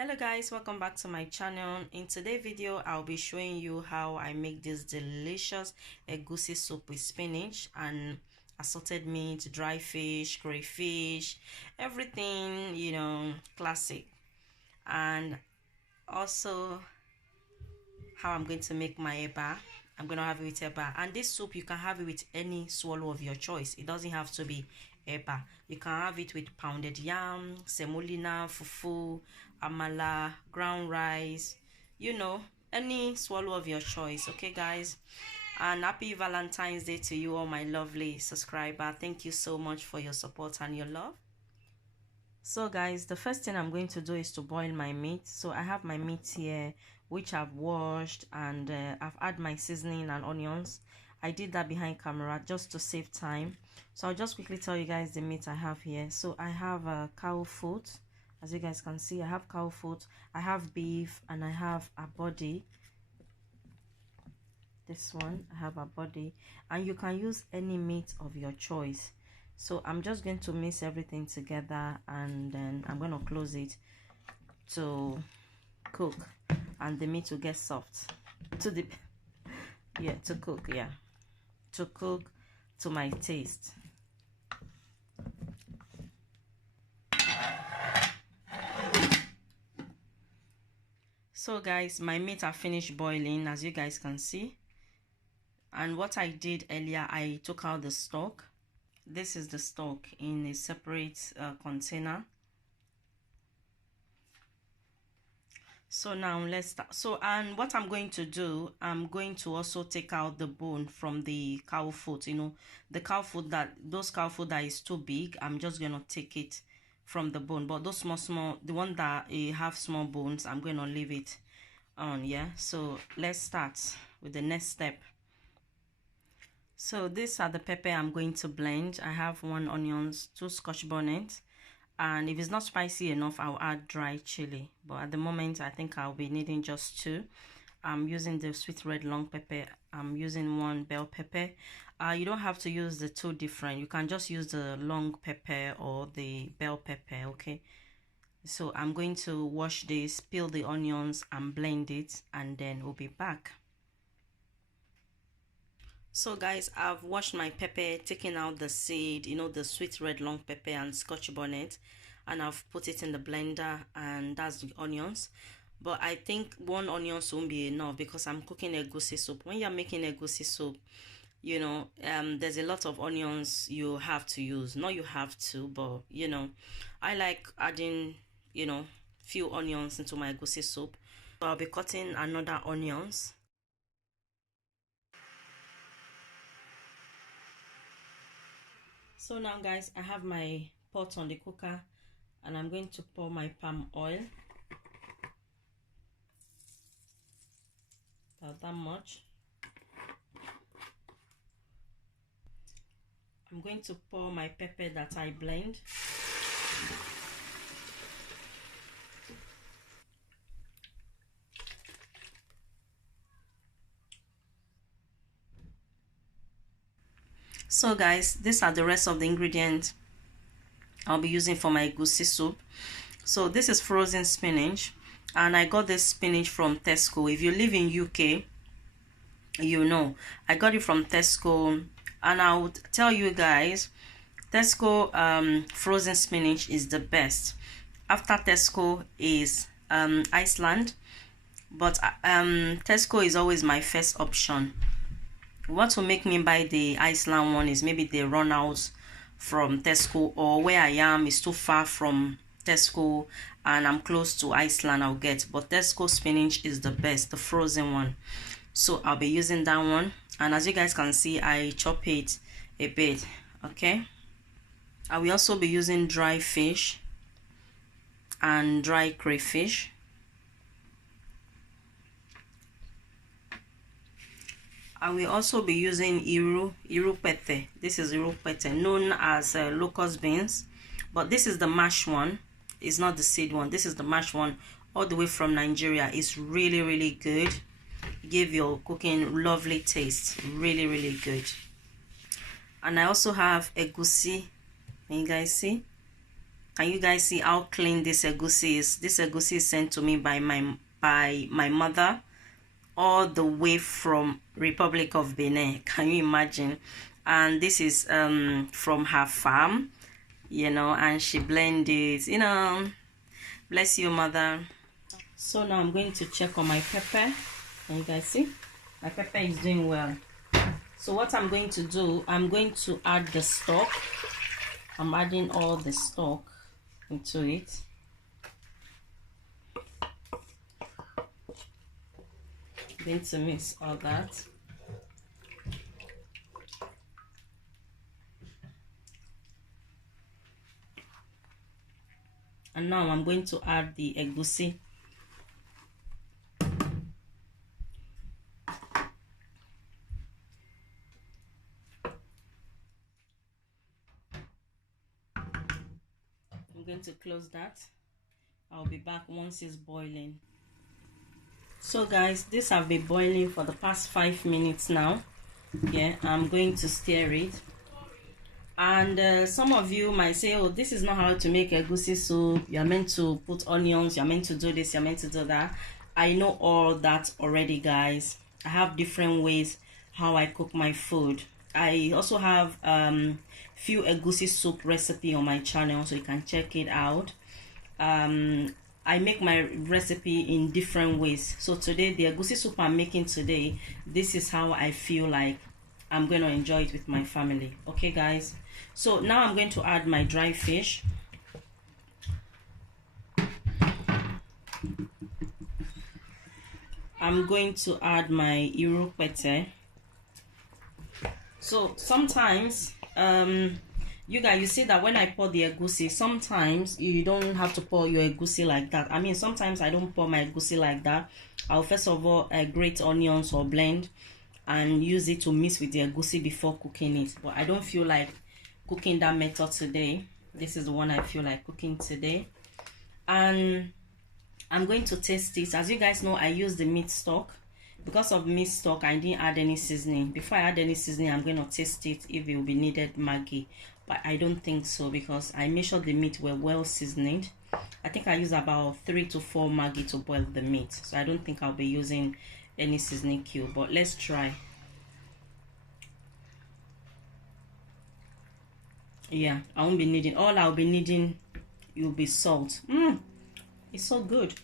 Hello guys, welcome back to my channel. In today's video I'll be showing you how I make this delicious egusi soup with spinach and assorted meat, dry fish, crayfish, everything, classic. And also how I'm going to make my eba. I'm going to have it with eba, and this soup you can have it with any swallow of your choice. It doesn't have to be eba. You can have it with pounded yam, semolina, fufu, amala, ground rice, any swallow of your choice. Okay guys, and happy Valentine's Day to you all, my lovely subscriber. Thank you so much for your support and your love. So guys, the first thing I'm going to do is to boil my meat. So I have my meat here, which I've washed, and I've added my seasoning and onions. I did that behind camera just to save time. So I'll just quickly tell you guys the meat I have here. So I have cow foot. As you guys can see, I have cow foot, I have beef, and I have a body. This one, I have a body, and you can use any meat of your choice. So I'm just going to mix everything together, and then I'm going to close it to cook, and the meat will get soft to cook to my taste. So guys, my meat are finished boiling, as you guys can see. And what I did earlier, I took out the stock. This is the stock in a separate container. So now let's start. So, and what I'm going to do, I'm going to also take out the bone from the cow foot. The cow foot those cow foot that is too big, I'm just gonna take it from the bone. But those small, the one that have small bones, I'm going to leave it on. Yeah, so let's start with the next step. So these are the pepper I'm going to blend. I have 1 onions, 2 scotch bonnet, and if it's not spicy enough, I'll add dry chili, but at the moment I think I'll be needing just 2. I'm using the sweet red long pepper. I'm using 1 bell pepper. You don't have to use the 2 different. You can just use the long pepper or the bell pepper. Okay, so I'm going to wash this, peel the onions, and blend it, and then we'll be back. So guys, I've washed my pepper, taken out the seed, the sweet red long pepper and scotch bonnet, and I've put it in the blender, and that's the onions. But I think 1 onion won't be enough because I'm cooking egusi soup. When you're making egusi soup, there's a lot of onions you have to use. Not you have to, but I like adding few onions into my egusi soup. So I'll be cutting another onions. So now guys, I have my pot on the cooker, and I'm going to pour my palm oil, about that much. I'm going to pour my pepper that I blend. So guys, these are the rest of the ingredients I'll be using for my egusi soup. So this is frozen spinach, and I got this spinach from Tesco. If you live in UK, I got it from Tesco, and I would tell you guys, Tesco frozen spinach is the best. After Tesco is Iceland, but Tesco is always my first option. What will make me buy the Iceland one is maybe they run out from Tesco, or where I am is too far from Tesco and I'm close to Iceland, I'll get. But Tesco spinach is the best, the frozen one. So I'll be using that one, and as you guys can see, I chop it a bit. Okay, I will also be using dry fish and dry crayfish. I will also be using iru pete. This is iru pete, known as locust beans, but this is the mashed one. It's not the seed one. This is the mashed one, all the way from Nigeria. It's really, really good. Give your cooking lovely taste. Really, really good. And I also have egusi. Can you guys see? Can you guys see how clean this egusi is? This egusi is sent to me by my mother, all the way from Republic of Benin. Can you imagine? And this is from her farm, you know, and she blended, you know. Bless you, mother. So now I'm going to check on my pepper. Can you guys see? My pepper is doing well. So what I'm going to do, I'm going to add the stock. I'm adding all the stock into it. I'm going to mix all that. And now I'm going to add the egusi. I'm going to close that. I'll be back once it's boiling. So guys, this have been boiling for the past 5 minutes now. Yeah, I'm going to stir it. And some of you might say, oh, this is not how to make egusi soup. You're meant to put onions, you're meant to do this, you're meant to do that. I know all that already, guys. I have different ways how I cook my food. I also have few egusi soup recipe on my channel, so you can check it out. I make my recipe in different ways. So today, the egusi soup I'm making today, this is how I feel like I'm going to enjoy it with my family. Okay, guys? So now I'm going to add my dry fish. I'm going to add my irukpete. So sometimes you guys, you see that when I pour the egusi, sometimes you don't have to pour your egusi like that. I mean, sometimes I don't pour my egusi like that. I'll first of all grate onions or blend and use it to mix with the egusi before cooking it. But I don't feel like cooking that method today. This is the one I feel like cooking today. And I'm going to taste it. As you guys know, I use the meat stock. Because of meat stock, I didn't add any seasoning. Before I add any seasoning, I'm going to taste it if it will be needed Maggi. But I don't think so, because I made sure the meat were well seasoned. I think I use about 3 to 4 Maggi to boil the meat. So I don't think I'll be using any seasoning cube. But let's try. Yeah, I won't be needing. All I'll be needing will be salt. It's so good.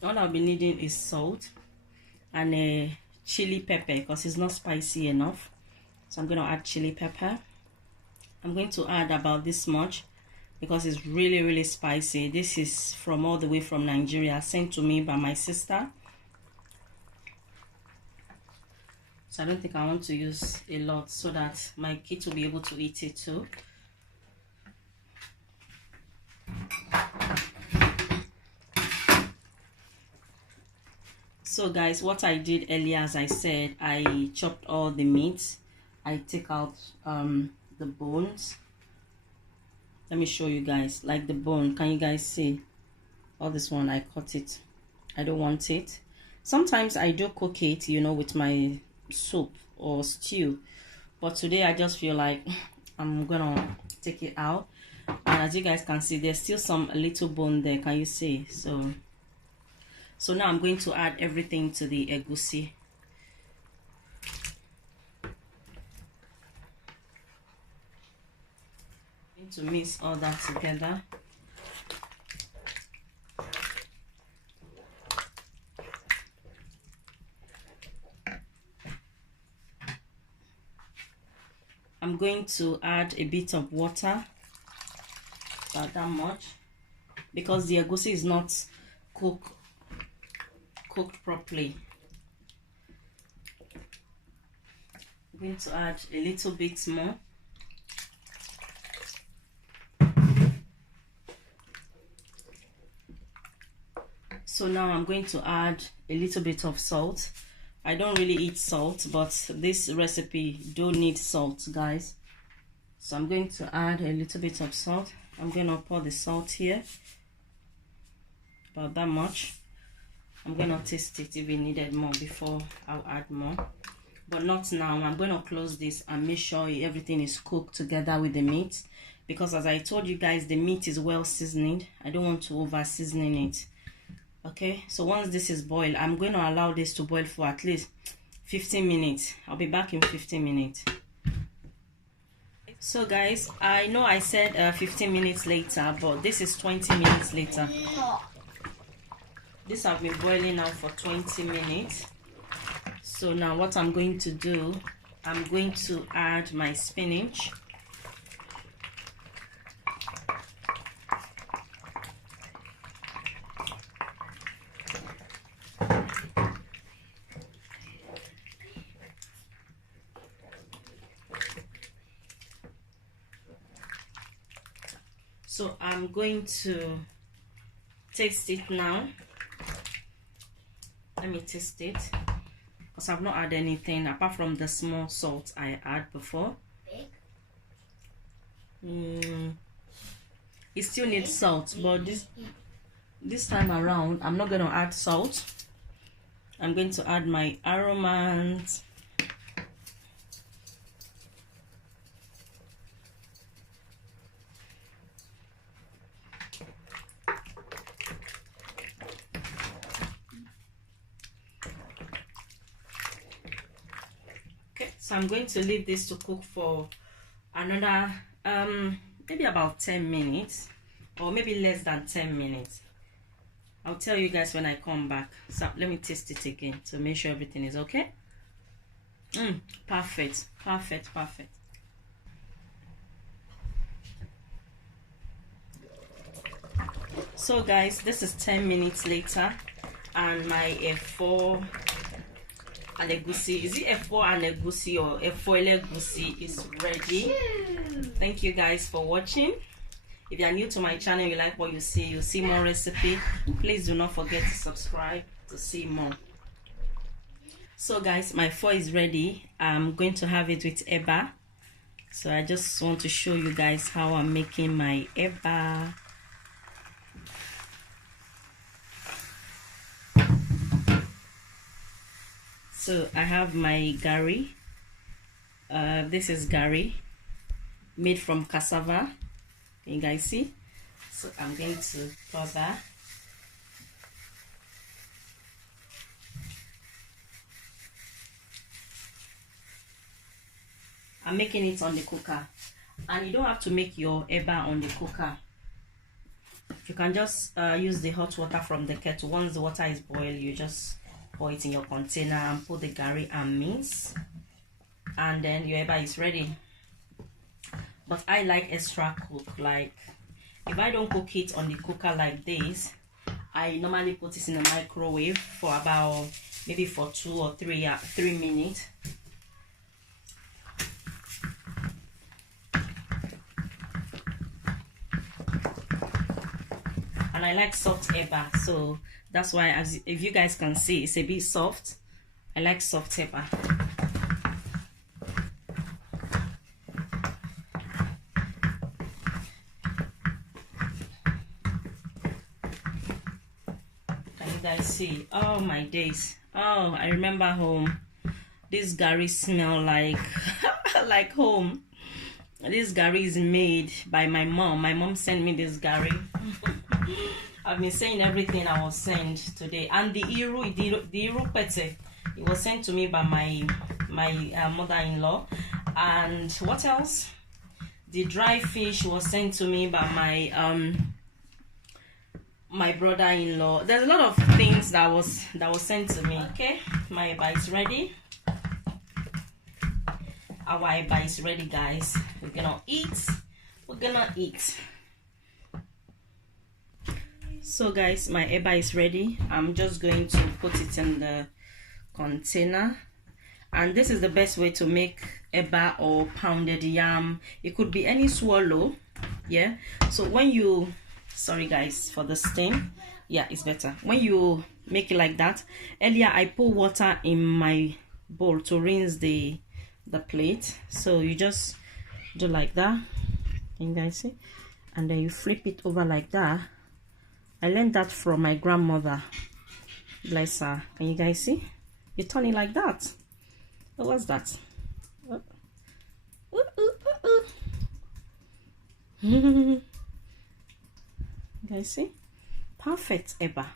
All I'll be needing is salt and a chili pepper, because it's not spicy enough. So I'm going to add chili pepper. I'm going to add about this much because it's really spicy. This is from all the way from Nigeria, sent to me by my sister. So I don't think I want to use a lot so that my kids will be able to eat it too. So guys, what I did earlier, as I said, I chopped all the meat. I take out the bones. Let me show you guys, like the bone. Can you guys see? All this one, I cut it. I don't want it. Sometimes I do cook it, you know, with my soup or stew. But today I just feel like I'm gonna take it out. And as you guys can see, there's still some little bone there. Can you see? So now I'm going to add everything to the egusi. I'm going to mix all that together. I'm going to add a bit of water, about that much, because the egusi is not cooked properly. I'm going to add a little bit more. So now I'm going to add a little bit of salt. I don't really eat salt, but this recipe do need salt, guys. So I'm going to add a little bit of salt. I'm going to pour the salt here, about that much. I'm going to taste it if it needed more before I'll add more, but not now. I'm going to close this and make sure everything is cooked together with the meat. because as I told you guys, the meat is well seasoned. I don't want to over seasoning it. Okay, so once this is boiled, I'm going to allow this to boil for at least 15 minutes. I'll be back in 15 minutes. So guys, I know I said 15 minutes later, but this is 20 minutes later. This have been boiling now for 20 minutes. So now what I'm going to do, I'm going to add my spinach. So I'm going to taste it now. Let me taste it, because I've not added anything apart from the small salt I add before. It still needs salt, but this time around I'm not going to add salt. I'm going to add my aromas. So I'm going to leave this to cook for another maybe about 10 minutes, or maybe less than 10 minutes. I'll tell you guys when I come back. So let me taste it again to make sure everything is okay. Perfect. So guys, this is 10 minutes later, and my F4 and egusi, is it F4 and egusi or F4 egusi, is ready. Thank you guys for watching. If you are new to my channel, you like what you see more recipe, please do not forget to subscribe to see more. So guys, my pho is ready. I'm going to have it with eba. So I just want to show you guys how I'm making my eba. So I have my gari. This is gari made from cassava. Can you guys see? So I'm going to pour that. I'm making it on the cooker, and you don't have to make your eba on the cooker. You can just use the hot water from the kettle. Once the water is boiled, you just pour it in your container and put the gari and mince, and then your eba is ready. But I like extra cook. Like if I don't cook it on the cooker like this, I normally put it in the microwave for about maybe for 2 or 3 minutes. And I like soft eba, so that's why, if you guys can see, it's a bit soft. I like soft eba. Can you guys see? Oh my days. Oh, I remember home. This gari smell like like home. This gari is made by my mom. My mom sent me this gari. I've been saying everything I was sent today. And the iru pete, it was sent to me by my mother-in-law. And what else? The dry fish was sent to me by my my brother-in-law. There's a lot of things that was sent to me. Okay, my eba is ready. Our eba is ready, guys. We're gonna eat. So guys, my eba is ready. I'm just going to put it in the container, and this is the best way to make eba or pounded yam. It could be any swallow. Yeah, so when you, sorry guys for the stain, yeah, it's better when you make it like that. Earlier I put water in my bowl to rinse the plate, so you just do like that. Can you guys see? And then you flip it over like that. I learned that from my grandmother, bless her. Can you guys see? You turn it like that. Oh, what's that? You guys see? Perfect eba.